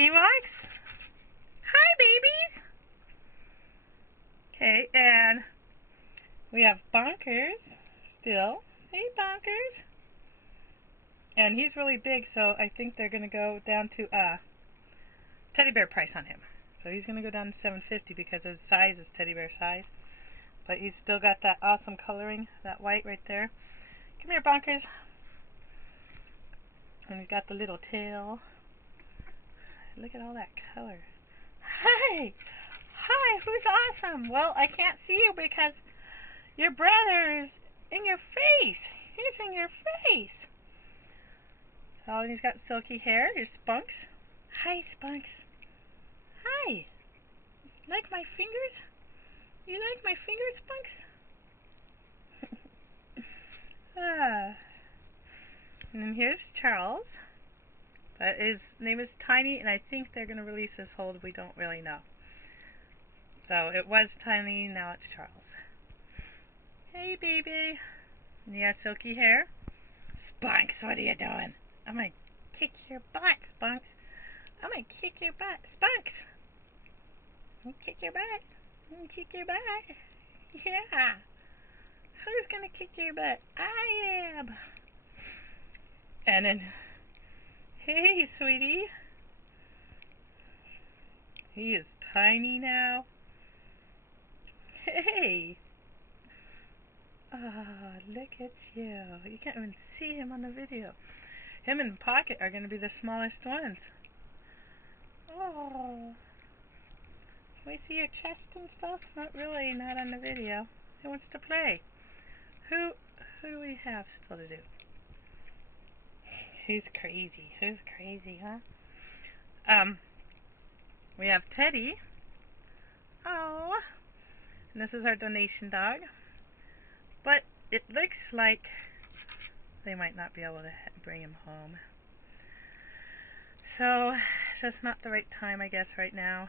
Ewoks. Hi, babies. Okay, and we have Bonkers still. Hey, Bonkers. And he's really big, so I think they're going to go down to teddy bear price on him. So he's going to go down to $7.50 because his size is teddy bear size. But he's still got that awesome coloring, that white right there. Come here, Bonkers. And he's got the little tail. Look at all that color. Hi! Hi, who's awesome? Well, I can't see you because your brother's in your face. He's in your face. Oh, and he's got silky hair. Here's Spunks. Hi, Spunks. Hi. Like my fingers? You like my fingers, Spunks? And then here's Charles. But his name is Tiny, and I think they're going to release his hold. We don't really know. So it was Tiny, now it's Charles. Hey, baby. And he has silky hair. Spunks, what are you doing? I'm going to kick your butt, Spunks. I'm going to kick your butt. Spunks! I'm going to kick your butt. I'm going to kick your butt. Yeah. Who's going to kick your butt? I am. And then, hey, sweetie. He is tiny now. Hey. Oh, look at you. You can't even see him on the video. Him and Pocket are going to be the smallest ones. Oh. Can we see your chest and stuff? Not really, not on the video. Who wants to play? Who do we have still to do? Who's crazy? Who's crazy, huh? We have Teddy. Oh. And this is our donation dog. But it looks like they might not be able to bring him home. So, just not the right time, I guess, right now.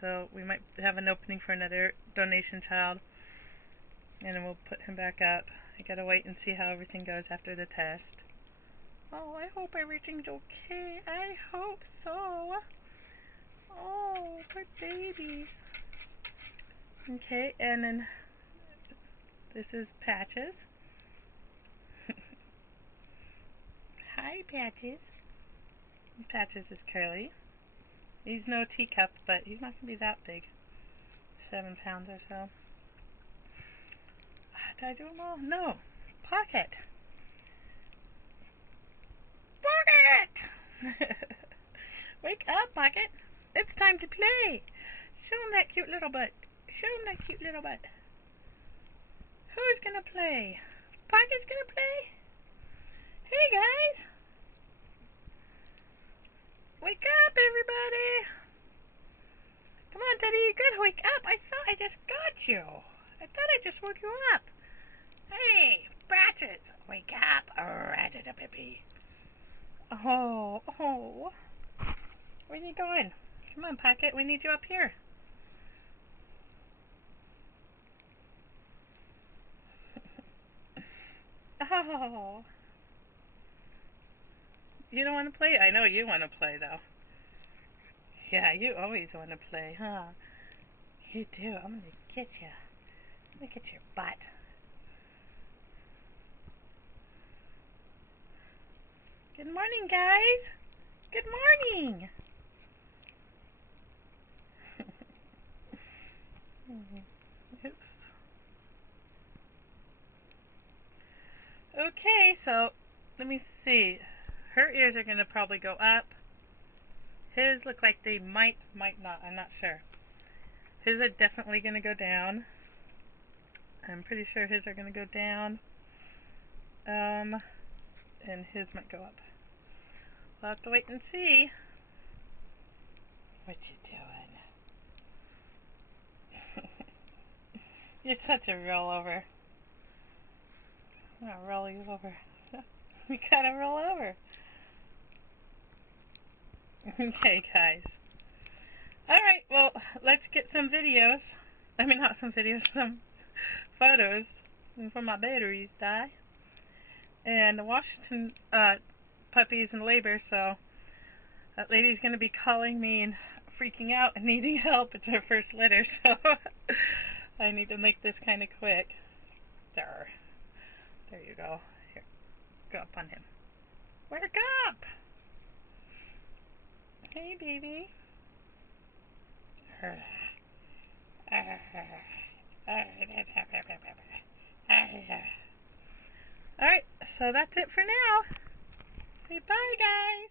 So, we might have an opening for another donation child. And then we'll put him back up. I gotta wait and see how everything goes after the test. Oh, I hope everything's okay. I hope so. Oh, poor babies. Okay, and then this is Patches. Hi, Patches. Patches is Curly. He's no teacup, but he's not going to be that big. 7 pounds or so. Did I do them all? No. Pocket. Pocket! Wake up, Pocket. It's time to play. Show him that cute little butt. Show him that cute little butt. Who's going to play? Pocket's going to play? Hey, guys. Wake up, everybody. Come on, Teddy. You gotta wake up. I thought I just got you. I thought I just woke you up. Hey, Patches. Wake up. Rat-a-da-pippi. Oh. Where are you going? Come on, Pocket. We need you up here. Oh. You don't want to play? I know you want to play, though. Yeah, you always want to play, huh? You do. I'm going to get you. Look at your butt. Good morning, guys. Good morning. Oops. Okay, so let me see. Her ears are going to probably go up. His look like they might not. I'm not sure. His are definitely going to go down. I'm pretty sure his are going to go down. And his might go up. We'll have to wait and see. What you doing? You're such a rollover. I'm gonna roll you over. We gotta roll over. Okay, guys. Alright, well, let's get some videos. I mean, not some videos, some photos before my batteries die. And the Washington puppy is in labor, so That lady's going to be calling me and freaking out and needing help. It's her first litter, so I need to make this kind of quick. There you go. Here, go up on him. Wake up! Hey, baby. Alright, so that's it for now. Say bye, guys.